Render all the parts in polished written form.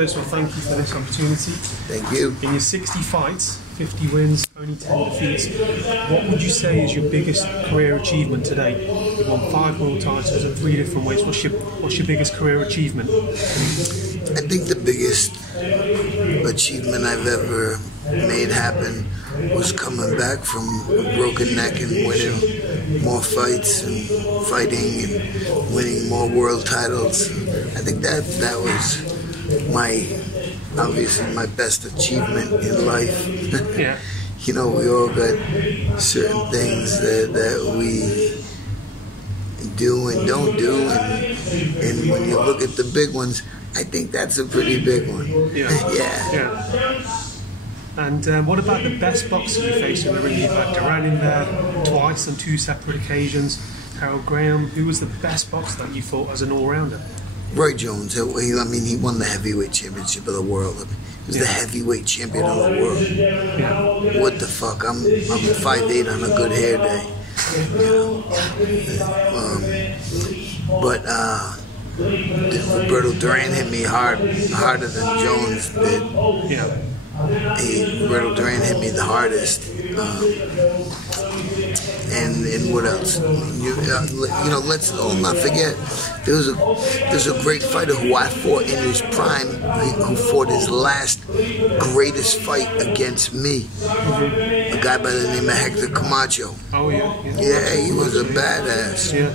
first of all, thank you for this opportunity. Thank you. In your 60 fights, 50 wins, only 10 defeats, what would you say is your biggest career achievement today? You've won 5 world titles in 3 different ways. What's your biggest career achievement? I think the biggest achievement I've ever made happen was coming back from a broken neck and winning more fights and fighting and winning more world titles. I think that was obviously my best achievement in life. Yeah. You know, we all got certain things that we do and don't do, and when you look at the big ones, I think that's a pretty big one. Yeah. Yeah. And what about the best boxer you faced in the ring? You've had Duran in there twice on 2 separate occasions. Harold Graham. Who was the best boxer that you fought as an all-rounder? Roy Jones. I mean, he won the heavyweight championship of the world. He was the heavyweight champion of the world. Yeah. What the fuck? I'm 5'8" on a good hair day. But Roberto Duran hit me harder than Jones did. Yeah. Roberto Duran hit me the hardest. And what else? You know, let's not forget, there's a great fighter who I fought in his prime, who fought his last greatest fight against me. A guy by the name of Hector Camacho. Oh yeah. Yeah, he was a badass. Yeah.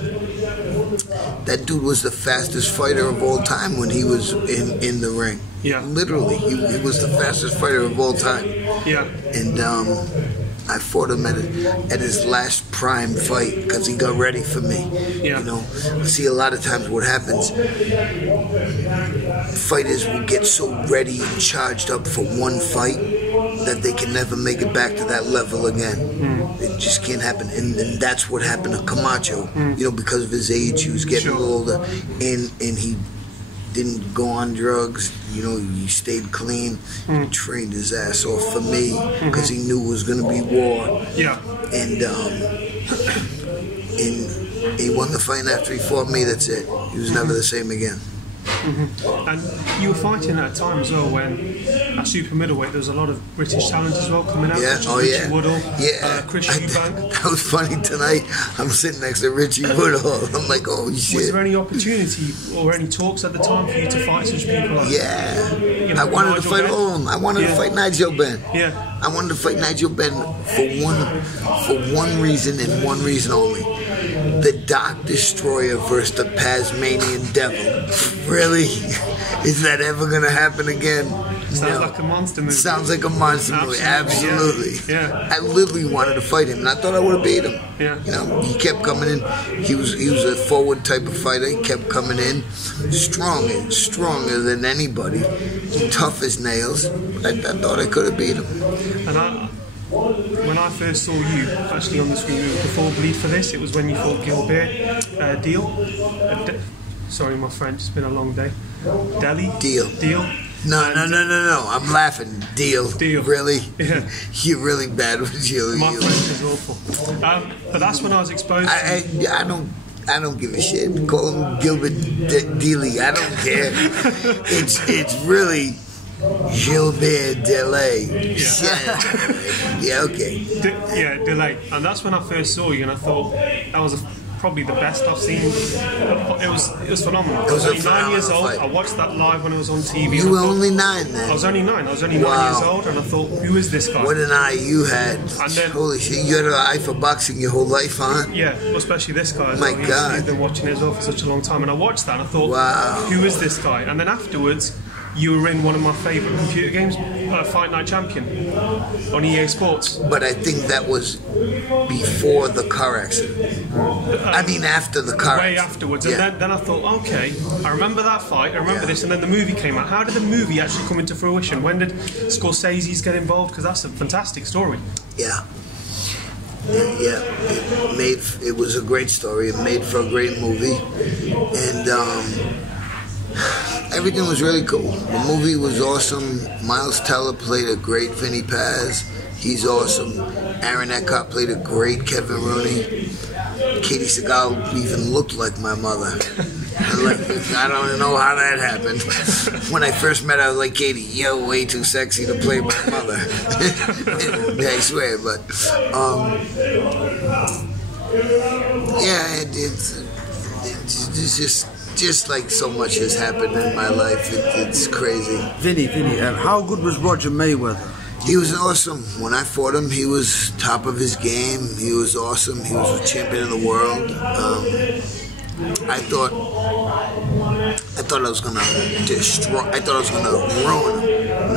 That dude was the fastest fighter of all time when he was in the ring. Yeah. Literally, he was the fastest fighter of all time. Yeah. And I fought him at his last prime fight because he got ready for me. Yeah. You know, I see a lot of times what happens, fighters will get so ready and charged up for one fight that they can never make it back to that level again. It just can't happen. And that's what happened to Camacho. You know, because of his age, he was getting a little older, and he didn't go on drugs. You know, he stayed clean. He trained his ass off for me because he knew it was going to be war. Yeah. And he won the fight, and after he fought me, that's it. He was never the same again. And you were fighting at a time as well when at super middleweight there was a lot of British talent as well coming out. Yeah, Richie Woodall, Chris Eubank. That was funny tonight. I'm sitting next to Richie Woodall. I'm like, oh shit. Was there any opportunity or any talks at the time for you to fight such people? Like, you know, I wanted to fight all of them. I wanted to fight Nigel Benn. Yeah. I wanted to fight Nigel Benn for one reason and one reason only. The Doc Destroyer versus the Tasmanian Devil. Really? Is that ever gonna happen again? Sounds like a monster movie. Sounds like a monster movie. Absolutely. Yeah. I literally wanted to fight him, and I thought I would have beat him. Yeah. You know, he kept coming in. He was a forward type of fighter. He kept coming in, stronger than anybody, tough as nails. I thought I could have beat him. And when I first saw you actually on the screen, before Bleed for this, it was when you fought Gilbert sorry, my French, it's been a long day. Deal. No. I'm laughing. Deal. Really? Yeah. You're really bad with you. My French is awful. But that's when I was exposed to... I don't give a shit. Call him Gilbert Dealey. I don't care. It's really Gilbert Delay. Yeah, okay. Delay. And that's when I first saw you, and I thought that was probably the best I've seen. It was phenomenal. I was only 9 years old. Fight. I watched that live when it was on TV. You were only 9 then? I was only 9. I was only 9 years old, and I thought, who is this guy? What an eye you had. And then, holy shit, you had an eye for boxing your whole life, huh? Yeah, well, especially this guy. My God. He's been watching it as well for such a long time, and I watched that, and I thought, wow, who is this guy? And then afterwards, you were in one of my favourite computer games, Fight Night Champion, on EA Sports. But I think that was before the car accident. I mean, after the car accident. Way afterwards. And then I thought, okay, I remember that fight, I remember this, and then the movie came out. How did the movie actually come into fruition? When did Scorsese's get involved? Because that's a fantastic story. Yeah. It was a great story. It made for a great movie. And everything was really cool. The movie was awesome. Miles Teller played a great Vinnie Paz. He's awesome. Aaron Eckhart played a great Kevin Rooney. Katie Seagal even looked like my mother. I don't know how that happened. When I first met her, I was like, Katie, you're way too sexy to play my mother. I swear, but yeah, it's just like so much has happened in my life. It's crazy. Vinny, how good was Roger Mayweather? He was awesome. When I fought him, he was top of his game. He was awesome. He was a champion of the world. I thought I was gonna destroy. I thought I was gonna ruin him,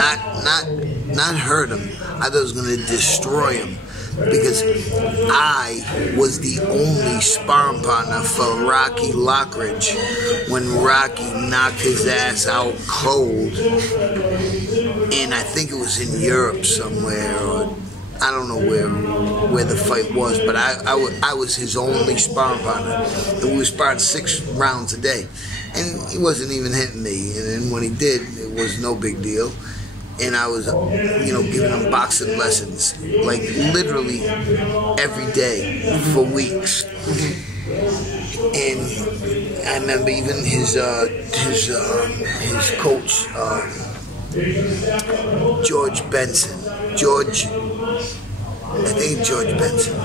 not hurt him. I thought I was gonna destroy him because I was the only sparring partner for Rocky Lockridge when Rocky knocked his ass out cold. And I think it was in Europe somewhere, or I don't know where the fight was, but I was his only sparring partner, and we were sparring 6 rounds a day, and he wasn't even hitting me, and then when he did, it was no big deal, and I was, giving him boxing lessons, like literally every day for weeks, and I remember even his coach, George Benson. I think George Benson.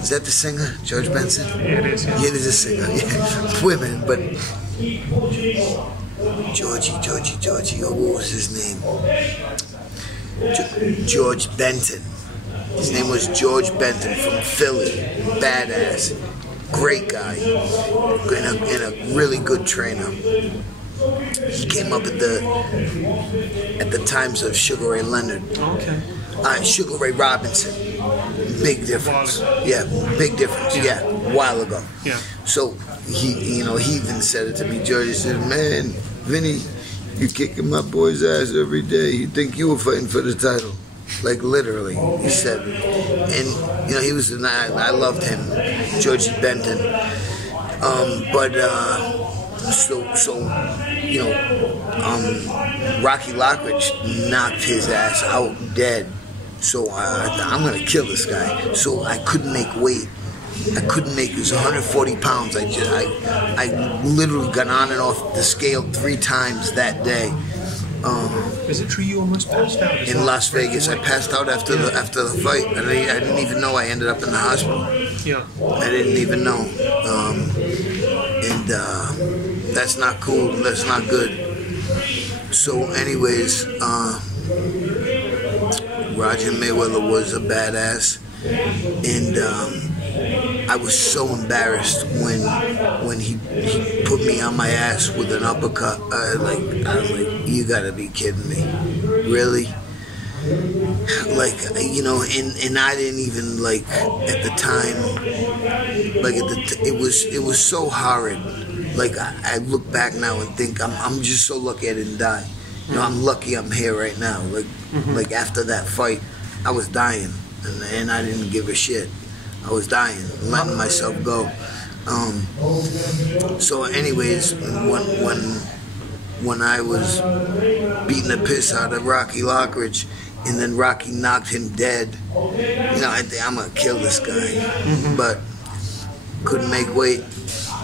Is that the singer? George Benson? Yeah, it is. Yeah, it is a singer. Yeah. Women, but Georgie. Oh, what was his name? George Benton. His name was George Benton from Philly. Badass. Great guy. And a really good trainer. He came up at the times of Sugar Ray Leonard. Okay. Sugar Ray Robinson. Big difference. Yeah, big difference. Yeah, a while ago. Yeah. So he even said it to me. George said, "Man, Vinny, you kicking my boy's ass every day. He'd think you were fighting for the title." Like literally, he said. And he was I loved him, Georgie Benton. Rocky Lockridge knocked his ass out dead. So I'm gonna kill this guy. So I couldn't make weight. It was 140 pounds. I literally got on and off the scale 3 times that day. Is it true you almost passed out? In Las Vegas, I passed out after the fight. I didn't even know I ended up in the hospital. Yeah. I didn't even know. That's not cool. That's not good. So, anyways, Roger Mayweather was a badass, and I was so embarrassed when he put me on my ass with an uppercut. I was like, you gotta be kidding me, really? Like, and I didn't even at the time. It was so horrid. Like I look back now and think I'm just so lucky I didn't die. I'm lucky I'm here right now. Like after that fight, I was dying, and I didn't give a shit. I was dying, letting myself go. So, anyways, when I was beating the piss out of Rocky Lockridge, and then Rocky knocked him dead, I think I'm gonna kill this guy, but couldn't make weight.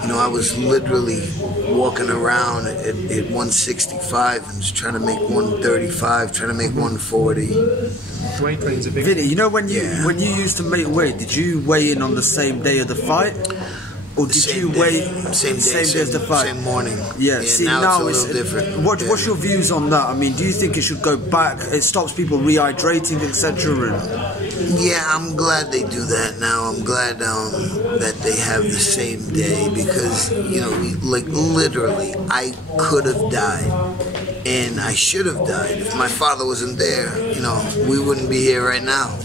I was literally walking around at 165 and was trying to make 135, trying to make 140. Weight train's a big Vinny, when you used to make weight, did you weigh in on the same day of the fight? Or did you weigh same day as the fight? Same morning. Yeah, see, now it's a little different. What's your views on that? I mean, do you think it should go back? It stops people rehydrating, etc. Yeah, I'm glad they do that now. I'm glad that they have the same day because, literally, I could have died. And I should have died. If my father wasn't there, we wouldn't be here right now.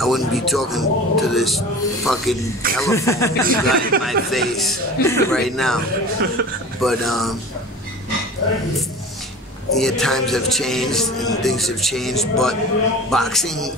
I wouldn't be talking to this fucking telephone you got in my face right now. But, times have changed and things have changed, but boxing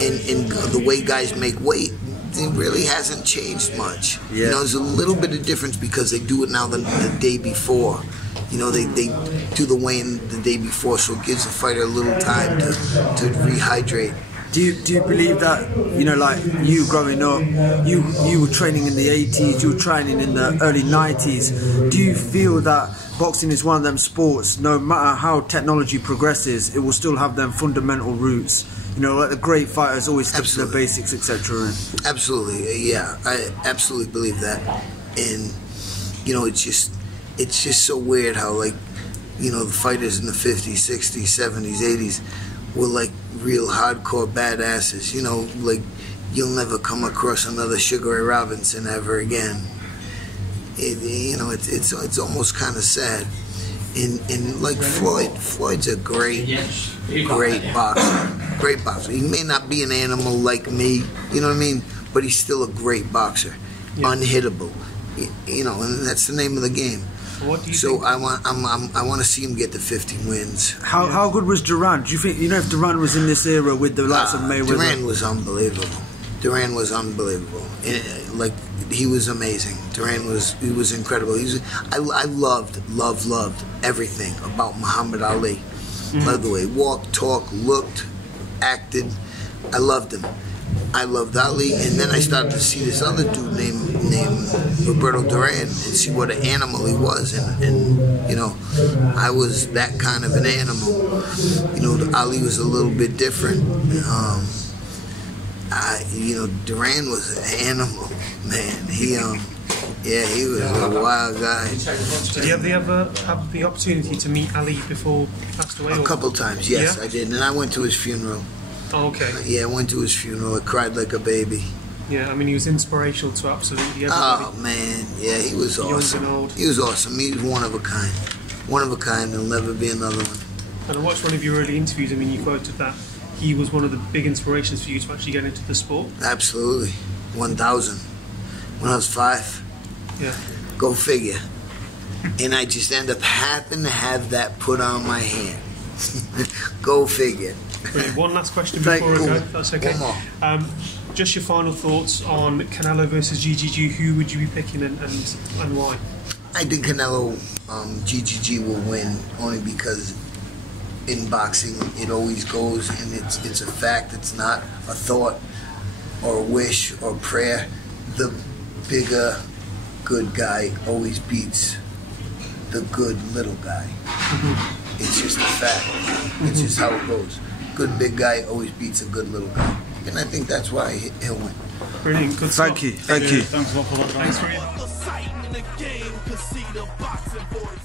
and the way guys make weight, it really hasn't changed much. Yeah. There's a little bit of difference because they do it now the day before. They do the weigh-in the day before, so it gives the fighter a little time to rehydrate. Do you believe that, you know, like you growing up, you were training in the 80s, you were training in the early 90s. Do you feel that boxing is one of them sports, no matter how technology progresses, it will still have them fundamental roots? You know, like the great fighters always stick to the basics, etc. Absolutely, yeah, I absolutely believe that. And you know, it's just so weird how, like, you know, the fighters in the 50s, 60s, 70s, 80s were like real hardcore badasses. You know, like you'll never come across another Sugar Ray Robinson ever again. You know, it's almost kind of sad. And like Floyd's a great boxer. Great boxer. He may not be an animal like me, you know what I mean? But he's still a great boxer. Yeah. Unhittable. You know, and that's the name of the game. What do you think? I want to see him get to 50 wins. How good was Duran? Do you think, you know, if Duran was in this era with the likes of Mayweather? Duran was unbelievable. Duran was unbelievable. Like, he was amazing. Duran was incredible. I loved everything about Muhammad Ali. Loved the way he walked, talked, looked, acted. I loved him. I loved Ali, and then I started to see this other dude named Roberto Duran and see what an animal he was, and you know, I was that kind of an animal. You know, Ali was a little bit different. You know, Duran was an animal, man. He was a wild guy. Did you ever have the opportunity to meet Ali before he passed away? A couple times, yes, yeah? I did, and I went to his funeral. Oh, okay. Yeah, I went to his funeral. I cried like a baby. Yeah, I mean, he was inspirational to absolutely everybody. Oh, man. Yeah, he was awesome. Young and old. He was awesome. He was one of a kind. One of a kind. There'll never be another one. And I watched one of your early interviews. I mean, you quoted that he was one of the big inspirations for you to actually get into the sport. Absolutely. 1,000. When I was 5. Yeah. Go figure. And I just end up happening to have that put on my hand. Go figure. Brilliant. One last question before I go, if that's okay. One more. Just your final thoughts on Canelo versus GGG. Who would you be picking and why? I think Canelo, GGG will win only because in boxing it always goes, and it's a fact. It's not a thought or a wish or prayer. The bigger good guy always beats the good little guy. It's just a fact. It's just how it goes. Good big guy always beats a good little guy. And I think that's why he'll win. Brilliant. Good Thank stuff. you. Thank you. Thanks a lot for that. Thanks for it.